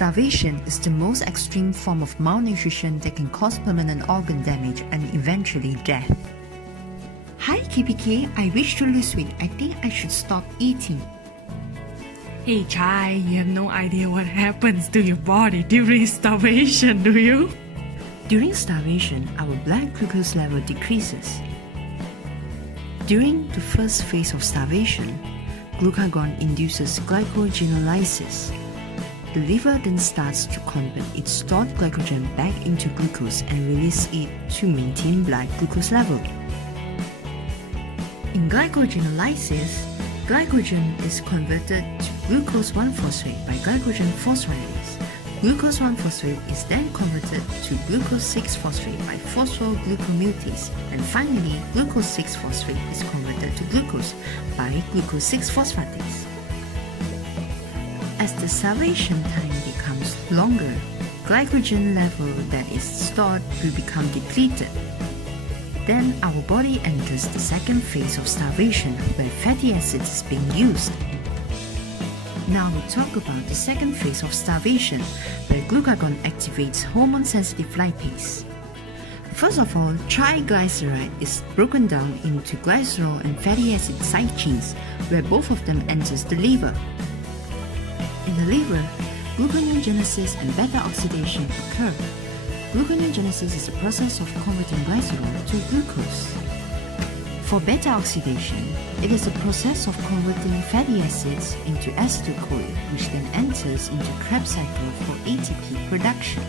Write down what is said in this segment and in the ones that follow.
Starvation is the most extreme form of malnutrition that can cause permanent organ damage and eventually death. Hi KPK, I wish to lose weight. I think I should stop eating. Hey Chai, you have no idea what happens to your body during starvation, do you? During starvation, our blood glucose level decreases. During the first phase of starvation, glucagon induces glycogenolysis. The liver then starts to convert its stored glycogen back into glucose and release it to maintain blood glucose level. In glycogenolysis, glycogen is converted to glucose 1-phosphate by glycogen phosphorylase. Glucose 1-phosphate is then converted to glucose 6-phosphate by phosphoglucomutase, and finally glucose 6-phosphate is converted to glucose by glucose 6-phosphatase. As the starvation time becomes longer, glycogen level that is stored will become depleted. Then our body enters the second phase of starvation, where fatty acids is being used. Now we talk about the second phase of starvation, where glucagon activates hormone-sensitive lipase. First of all, triglyceride is broken down into glycerol and fatty acid side chains, where both of them enters the liver. In the liver, gluconeogenesis and beta-oxidation occur. Gluconeogenesis is a process of converting glycerol to glucose. For beta-oxidation, it is a process of converting fatty acids into acetyl-CoA, which then enters into Krebs cycle for ATP production.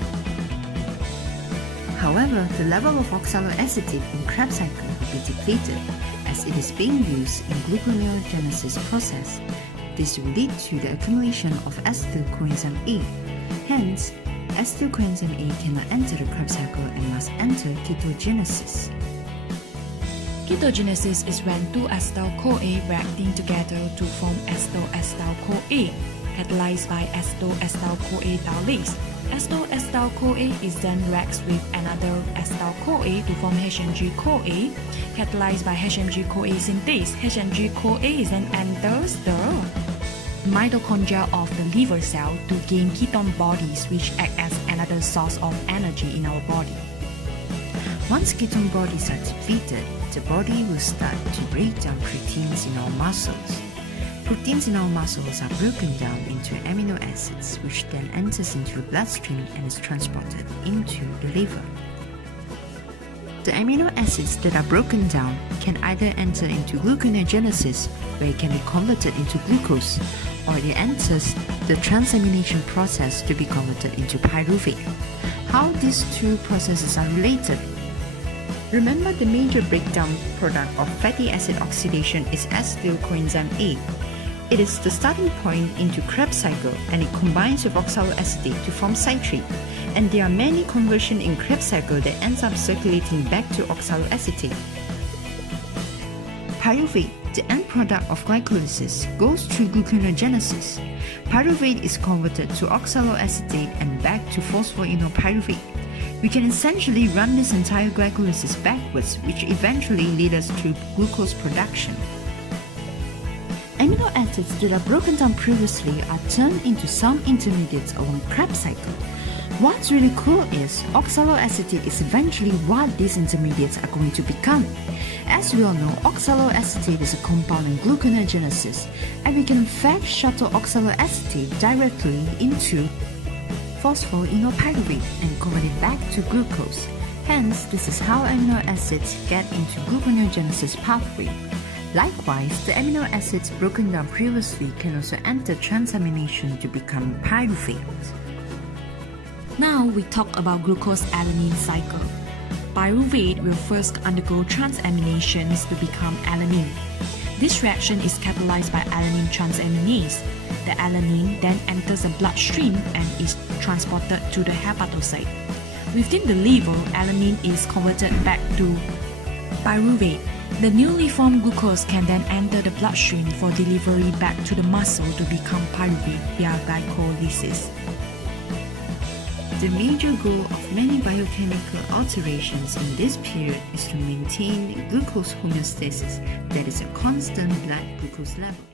However, the level of oxaloacetate in Krebs cycle will be depleted as it is being used in gluconeogenesis process. This will lead to the accumulation of acetyl coenzyme A. Hence, acetyl coenzyme A cannot enter the Krebs cycle and must enter ketogenesis. Ketogenesis is when two acetyl-CoA reacting together to form acetyl-acetyl-CoA, catalyzed by acetyl-acetyl-CoA dialase. Acetyl-acetyl-CoA is then reacts with another acetyl-CoA to form HMG-CoA, catalyzed by HMG-CoA synthase. HMG-CoA is then enters the mitochondria of the liver cell to gain ketone bodies, which act as another source of energy in our body. Once ketone bodies are depleted, the body will start to break down proteins in our muscles. Proteins in our muscles are broken down into amino acids, which then enters into the bloodstream and is transported into the liver. The amino acids that are broken down can either enter into gluconeogenesis, where it can be converted into glucose, or it enters the transamination process to be converted into pyruvate. How these two processes are related? Remember, the major breakdown product of fatty acid oxidation is acetyl coenzyme A. It is the starting point into Krebs cycle, and it combines with oxaloacetate to form citrate. And there are many conversions in Krebs cycle that ends up circulating back to oxaloacetate. Pyruvate, the end product of glycolysis, goes through gluconeogenesis. Pyruvate is converted to oxaloacetate and back to phosphoenolpyruvate. We can essentially run this entire glycolysis backwards, which eventually leads us to glucose production. Amino acids that are broken down previously are turned into some intermediates along Krebs cycle. What's really cool is oxaloacetate is eventually what these intermediates are going to become. As we all know, oxaloacetate is a compound in gluconeogenesis, and we can in fact shuttle oxaloacetate directly into phosphoenolpyruvate and convert it back to glucose. Hence, this is how amino acids get into gluconeogenesis pathway. Likewise, the amino acids broken down previously can also enter transamination to become pyruvate. Now we talk about glucose-alanine cycle. Pyruvate will first undergo transaminations to become alanine. This reaction is catalyzed by alanine transaminase. The alanine then enters the bloodstream and is transported to the hepatocyte. Within the liver, alanine is converted back to pyruvate. The newly formed glucose can then enter the bloodstream for delivery back to the muscle to become pyruvate via glycolysis. The major goal of many biochemical alterations in this period is to maintain glucose homeostasis, that is a constant blood glucose level.